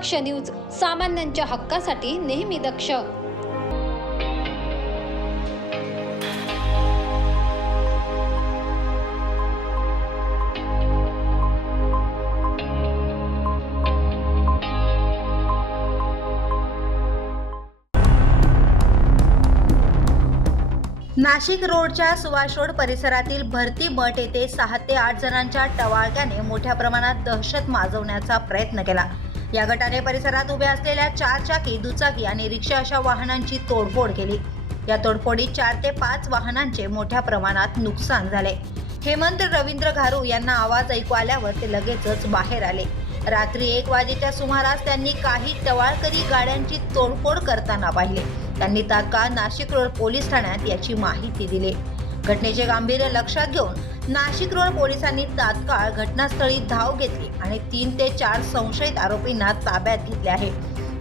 दक्ष news सामान्यांच्या हक्कासाठी नेहमी दक्ष. नाशिक रोडच्या सुभाष रोड परिसरातील भरती मठ येथे सहा ते आठ जणांच्या टवाळक्याने मोठ्या प्रमाणात दहशत माजवण्याचा प्रयत्न केला. या गटाने परिसरात उभ्या असलेल्या चार चाकी दुचाकी आणि रिक्षा अशा वाहनांची तोडफोड केली. या तोडफोडीत चार ते पाच वाहनांचे मोठ्या प्रमाणात नुकसान झाले. हेमंत रवींद्र घारू यांना आवाज ऐकू आल्यावर ते लगेचच बाहेर आले. रात्री एक वाजेच्या सुमारास त्यांनी काही टवाळकरी गाड्यांची तोडफोड करताना पाहिले. त्यांनी तात्काळ नाशिक रोड पोलीस ठाण्यात याची माहिती दिली. घटनेचे गांभीर्य लक्षात घेऊन नाशिक रोड पोलिसांनी तात्काळ घटनास्थळी धाव घेतली आणि तीन ते चार संशयित आरोपींना ताब्यात घेतले आहे.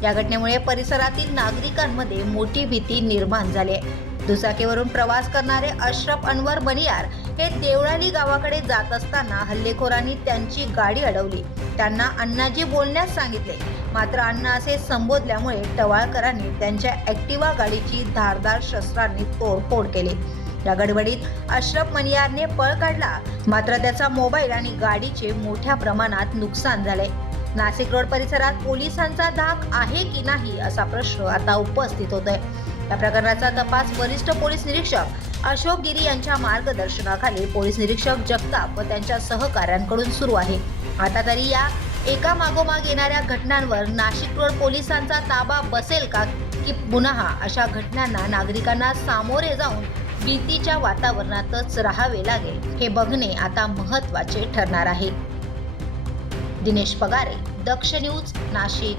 या घटनेमुळे परिसरातील नागरिकांमध्ये मोठी भीती निर्माण झाली आहे. दुचाकीवरून प्रवास करणारे अशरफ अनवर बनियार हे देवळाली गावाकडे जात असताना हल्लेखोरांनी त्यांची गाडी अडवली. त्यांना अण्णाजी बोलण्यास सांगितले. मात्र अण्णा असे संबोधल्यामुळे टवाळकरांनी त्यांच्या ॲक्टिवा गाडीची धारदार शस्त्रांनी तोडफोड केली. या गडबडीत अशरफ मनियारने पळ काढला. मात्र त्याचा मोबाईल आणि गाडीचे मोठ्या प्रमाणात नुकसान झाले. नाशिक रोड परिसरात पोलिसांचा धाक आहे की नाही असा प्रश्न आता उपस्थित होतोय. या प्रकरणाचा तपास वरिष्ठ पोलीस निरीक्षक अशोक गिरी यांच्या मार्गदर्शनाखाली पोलीस निरीक्षक जगताप व त्यांच्या सहकाऱ्यांकडून सुरू आहे. आता तरी या एका मागोमाग येणाऱ्या घटनांवर नाशिक रोड पोलिसांचा ताबा बसेल का की पुन्हा अशा घटनांना नागरिकांना सामोरे जाऊन भीतीच्या वातावरणातच राहावे लागेल. हे बघणे आता महत्त्वाचे ठरणार आहे. दिनेश पगारे दक्ष न्यूज नाशिक.